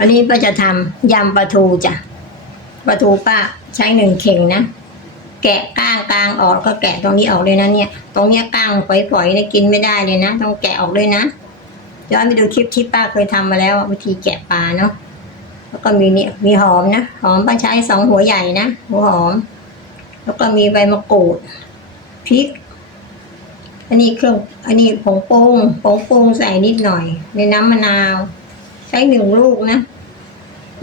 อันนี้ป้าจะทำยำปลาทูจ้ะปลาทูป้าใช้หนึ่งเข่งนะแกะก้างกลางออกก็แกะตรงนี้ออกเลยนะเนี่ย ตรงเนี้ยก้างฝอยๆเนี่ยกินไม่ได้เลยนะ ต้องแกะออกเลยนะย้อนไปดูคลิปที่ป้าเคยทำมาแล้ววิธีแกะปลาเนาะแล้วก็มีเนี่ยมีหอมนะหอมป้าใช้สองหัวใหญ่นะหัวหอม แล้วก็มีใบมะกรูดพริก อันนี้เครื่องอันนี้ผงปรุงผงปรุงใส่นิดหน่อย ในน้ำมะนาว ใช้หนึ่งลูกนะ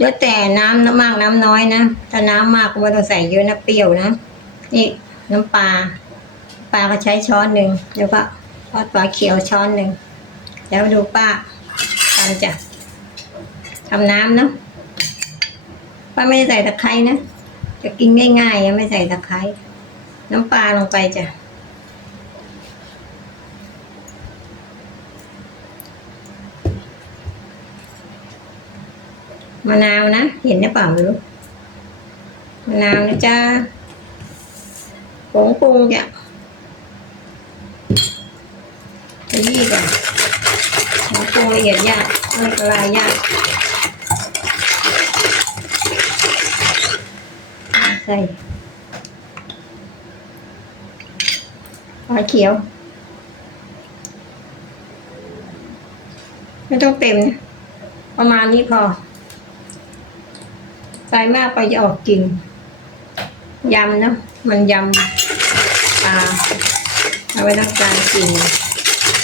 แล้วแต่น้ำน้ำมากน้ำน้อยนะถ้าน้ำมากก็ไม่ต้องใส่เยอะนะเปรี้ยวนะนี่น้ำปลาปลาก็ใช้ช้อนหนึ่งแล้วก็ทอดปลาเขียวช้อนหนึ่งแล้วดูป้าทำจ้ะทำน้ำเนาะป้าไม่ได้ใส่ตะไคร้นะจะกินง่ายๆยังไม่ใส่ตะไคร้น้ำปลาลงไปจ้ะ มะนาวนะ เห็นหรือเปล่าไม่รู้มะนาวนะจ๊ะผงปรุงจ้ะขยี้ก่อนผงปรุงละเอียดยากไม่ละลายยากใส่ปลาเขียว ไม่ต้องเต็มนะประมาณนี้พอ ใส่มากไปจะออกกลิ่นยำเนาะมันยำปลาเอาไว้ต้องการกลิ่น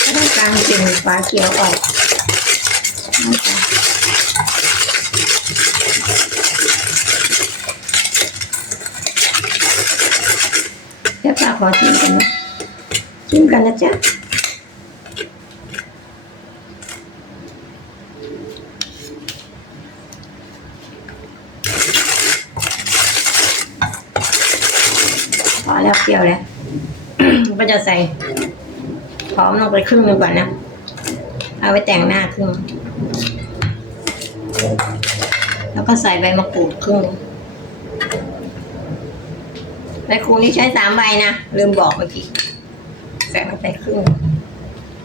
ไม่ต้องการกลิ่นปลาเขียวออกเดี๋ยวป้าขอชิมกันนะชิมกันนะจ๊ะ พอแล้วเปรี้ยวแล้วก็จะใส่หอมลงไปครึ่งนึงก่อนนะ เอาไว้แต่งหน้าครึ่ง แล้วก็ใส่ใบมะกรูดครึ่งใบมะกรูนี่ใช้สามใบนะ ลืมบอกเมื่อกี้ใส่ลงไปครึ่ง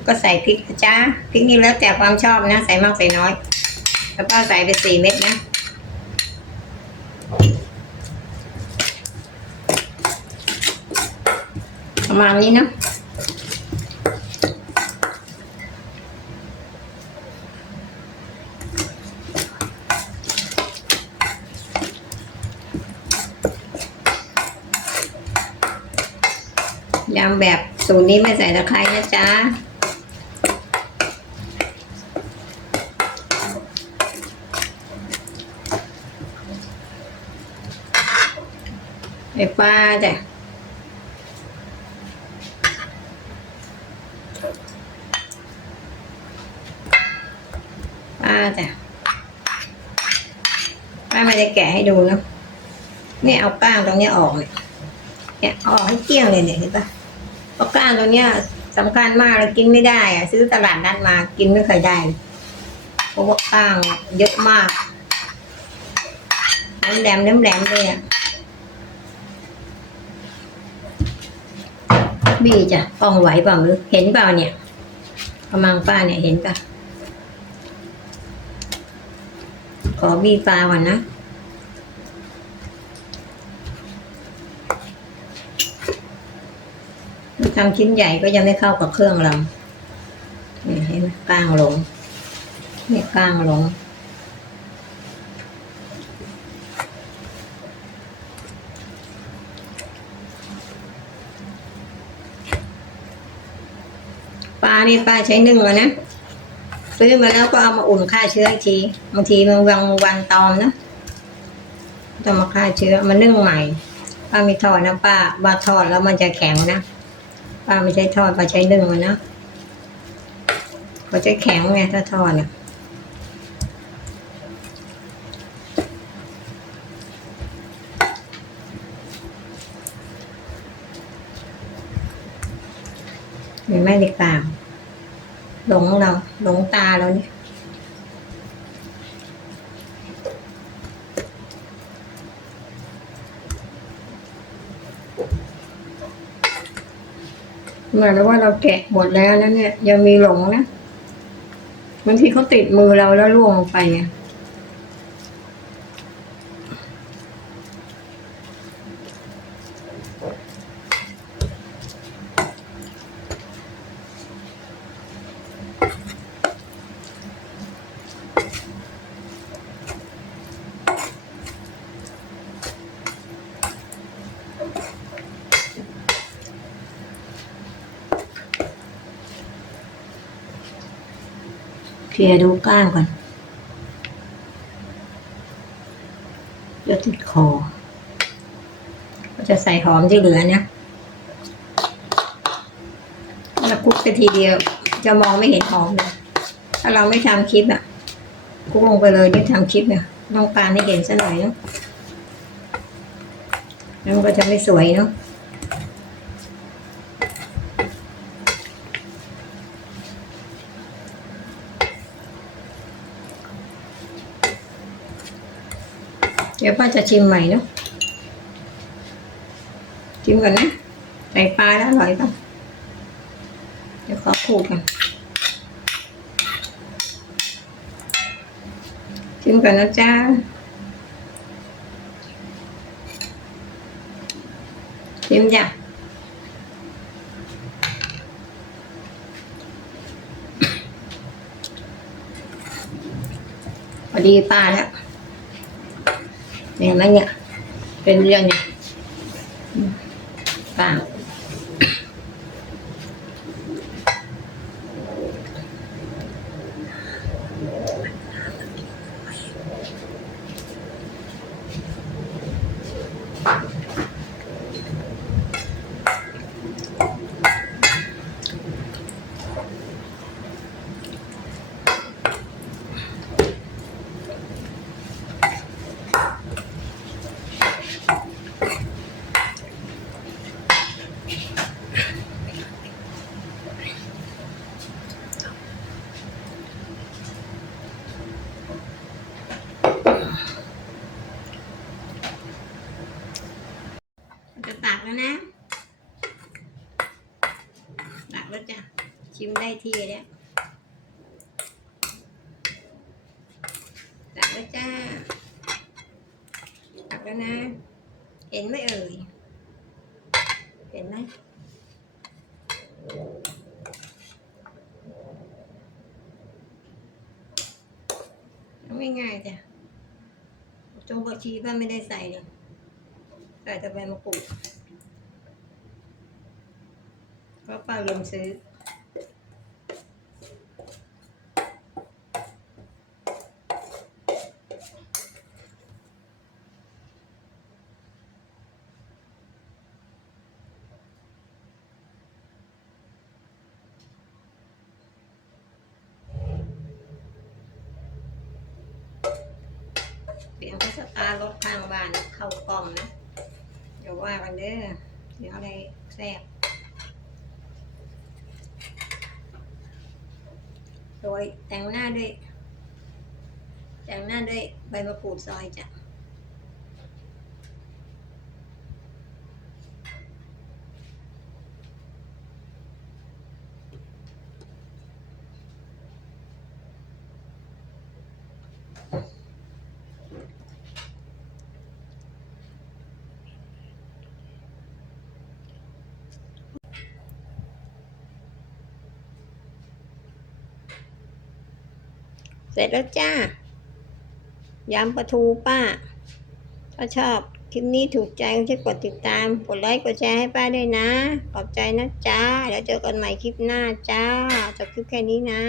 ก็ใส่พริกจ้าพริกนี่แล้วแต่ความชอบนะ ใส่มากใส่น้อย แล้วก็ใส่ไปสี่เม็ดนะ ประมาณนี้นะยำแบบสูตรนี้ไม่ใส่ตะไคร้นะจ๊ะไอปลาจ้ะ ป้าจ้ะป้าไม่ได้แกะให้ดูนะเนี่ยเอาก้างตรงนี้ออกเนี่ยเนี่ยออกให้เกลี้ยงเลยเนี่ยเห็นปะเพราะก้างตรงเนี้ยสำคัญมากเลยกินไม่ได้อะซื้อตลาดนัดมากินไม่เคยได้เพราะว่าก้างเยอะมากน้ำแหลมน้ำแหลมเลยอะบี้จ้ะกล้องไหวเปล่าไม่รู้เห็นเปล่าเนี่ยกำลังป้าเนี่ยเห็นปะ ขอบีปลาก่อนนะ ทำชิ้นใหญ่ก็ยังไม่เข้ากับเครื่องเราเนี่ยเห็นไหมกลางลงเนี่ยกลางลงปลานี่ป้าใช้นึ่งแล้วนะ ซื้อมาแล้วก็เอามาอุ่นฆ่าเชื้ออีกทีบางทีมันวังวันตอมนะต้องมาฆ่าเชื้อมานึ่งใหม่ป้าไม่ทอดนะป้าป้าทอดแล้วมันจะแข็งนะป้าไม่ใช่ทอดป้าใช้นึ่งมันนะก็จะแข็งไงถ้าทอดน่ะเห็นไหมเด็กเปล่า หลงเราหลงตาเราเนี่ยเหมือนว่าเราแกะหมดแล้วแล้วเนี่ย ยังมีหลงนะบางทีเขาติดมือเราแล้วล่วงลงไปอะ ลียร์ดูก้างก่อนเดี๋ยวติดคอ ก็จะใส่หอมที่เหลือเนี่ยแล้วคลุกไปทีเดียว จะมองไม่เห็นหอมเลย ถ้าเราไม่ทำคลิปอะคุกลงไปเลยที่ทำคลิปเนี่ยต้องการให้เห็นซะหน่อยเนาะแล้วมันก็จะไม่สวยเนาะ ดี๋ยวป้าจะชิมใหม่เนาะชิมก่อนนะใส่ปลาแล้วอร่อยป่ะเดี๋ยวขอขูดก่อนชิมก่อนนะจ้าชิมจ้ะพอดีป้าแล้ว เนี่ยมันเนี่ย เป็นเรื่องเนี่ยอืมป้าง แล้วนะตักแล้วจ้ะ ชิมได้ทีแล้วตักแล้วจ้าตักแล้วนะ เห็นไหมเอ่ย เห็นไหมไม่ง่ายๆจ้ะจงผักชีป้าไม่ได้ใส่เลยใส่แต่ใบมะกรูด เพราะป้าลมซื้อเสียงก็สตาร์รถข้างบ้านเข้ากล้องนะ เดี๋ยวว่ากันเด้อเดี๋ยวอะไรแซ่บ โดยแต่งหน้าด้วย แต่งหน้าด้วยใบมะกรูดซอยจ้ะ ร็จแล้วจ้ายำปลาทูป้า ถ้าชอบคลิปนี้ถูกใจก็ช่วยกดติดตาม กดไลค์กดแชร์ให้ป้าด้วยนะ ขอบใจนะจ้า แล้วเจอกันใหม่คลิปหน้าจ้า จบคลิปแค่นี้นะ